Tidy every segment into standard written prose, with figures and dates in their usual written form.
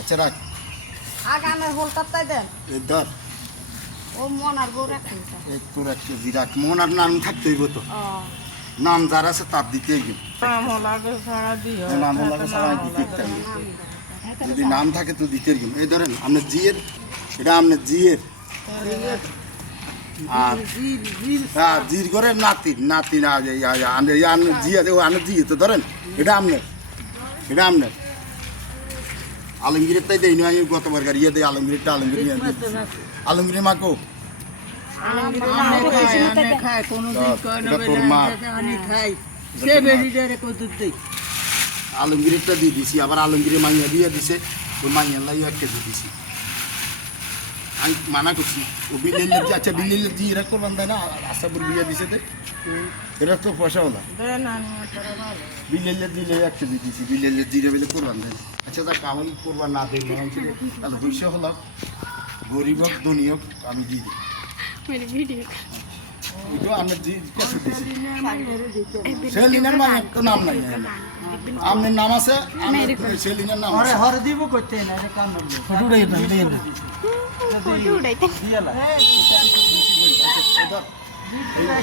আচ্ছা রাখ আগামের হোলটা তাই দেন এই ধর ও মন আর বউ রাখেন এই তোর একটা বিরাট মন আর নাম থাকতে হইব তো নাম যার আছে তার দিতে গেল নাম লাগে সারা দিতে হবে। যদি নাম থাকে তো দিতে গেল এই ধরেন আপনার জিয়ের এটা আপনার জিয়ের আর হ্যাঁ জির করে নাতি না জিয়া দেবো আপনার জিয়ে তো ধরেন এটা আপনার আলমগীরের তাই দেয় আমি গতবার ইয়ে দেয় আলমগীরটা আলমগীর মাকো আলমগীরটা দিয়ে দিছি আবার আলমগীরের মাইয়া দিয়ে দিছে ওই মাইয়ার লাই 1 কেজি দিছি আমি মানা করছি ও বিলের আচ্ছা বিলের জি এরা করবান দেয় না আশাপুর বিয়ে দিছে এরা তো পয়সা হলো বিলের দিলে 1 কেজি দিছি বিলের জিরে বেলে করবান দেয় আচ্ছা তা কামাই করবার না দেয় তাহলে পয়সা হলো গরিব হোক ধনী হোক আমি দিয়ে দিই সেলিনার মানে তো নাম নাই আপনার নাম আছে সেলিনার নাম হরে দিব করতে না এটা কাম করবে ফটো উঠাইতে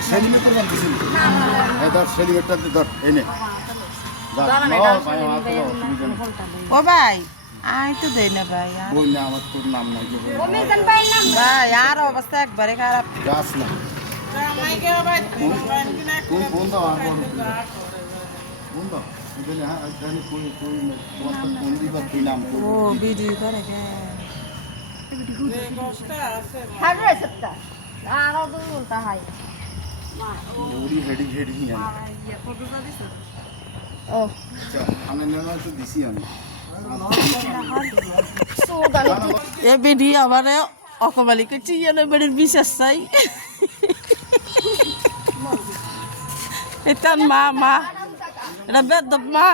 সেলিমে করবেন দিছি ধর সেলিমেরটা ধর এনে ও ভাই আই তো দেই না ভাই বই না আমার তোর নাম নাই ভাই আর অবস্থা একবারে খারাপ গাছ না ফোন দাও আর ফোন দাও এখানে হ্যাঁ এখানে কই ফোন দিবা তুই নাম ও ভিডিও করে কে হাড়ে সত্তা আর ও দুলটা হাই ওরি হেডি না ও আমি না তো দিছি আমি এ বেডি আমারে অকমালিকে চিয়ালে বেডির বিশেষ চাই এটা মা এটা বেদ মা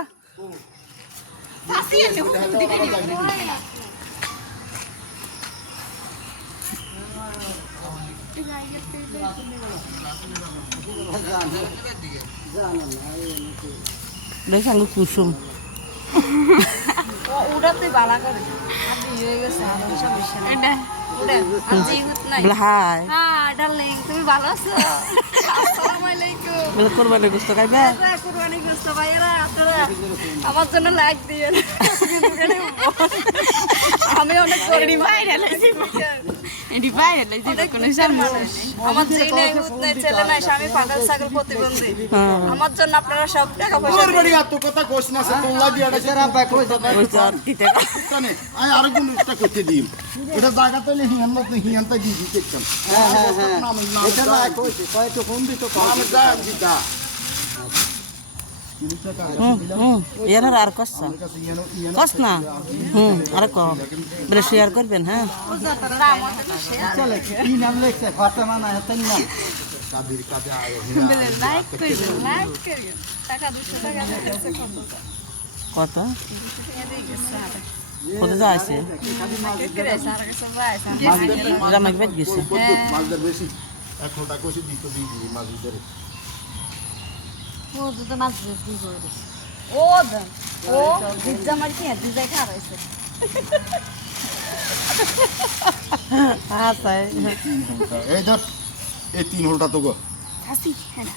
দেখাং কুসুম উড়াতে বালা করে আপনি হয়ে গেছে আর সমস্যা নেই এটা উড়ে আজি হুত নাই হাই হ্যাঁ ডার্লিং তুমি ভালো আছো আসসালামু আলাইকুম বলে কোরবানি গোশত খাইবে কুরবানি গোশত ভাইরা আপনারা আমার জন্য লাইক দিয়েন আমি অনেক করি বাইরে লাইছি এডি বাইরে লাইছি কোন মানুষ আমার যেই নাই হুত নাই ছেলে নাই স্বামী পাগল ছাগল প্রতিবন্ধী আমার জন্য আপনারা সব টাকা পয়সা তোর বড়ি এত কথা কইছ না সে তোলা দিয়া এটা রাবা কইছ না আই আর কোন একটা কইতে দিম এটা জায়গা তো হিয়ান না হিয়ানটা দি দিতে চান হ্যাঁ এটা না কইছে কয় তো ফোন দিত আমি যা দিতা এনার আর কস না আর বলে শেয়ার করবেন হ্যাঁ চলে কি নাম লেখছে ফাতেমা না হেতেন না কাদের কাজে আয় লাইক কইবেন লাইক করিয়েন টাকা 200 টাকা দিতেছে কত কত যাচ্ছে জামাই বেদ গেছে মাছদের বেশি 1 টাকা কইছে দিত দি মাছ ধরে ও দুটো মাছ দি করে ও দেন ও দিজা মার কি দিজা খা রইছে আচ্ছা এই ধর এই 3 হোলটা তো গো হাসি হ্যাঁ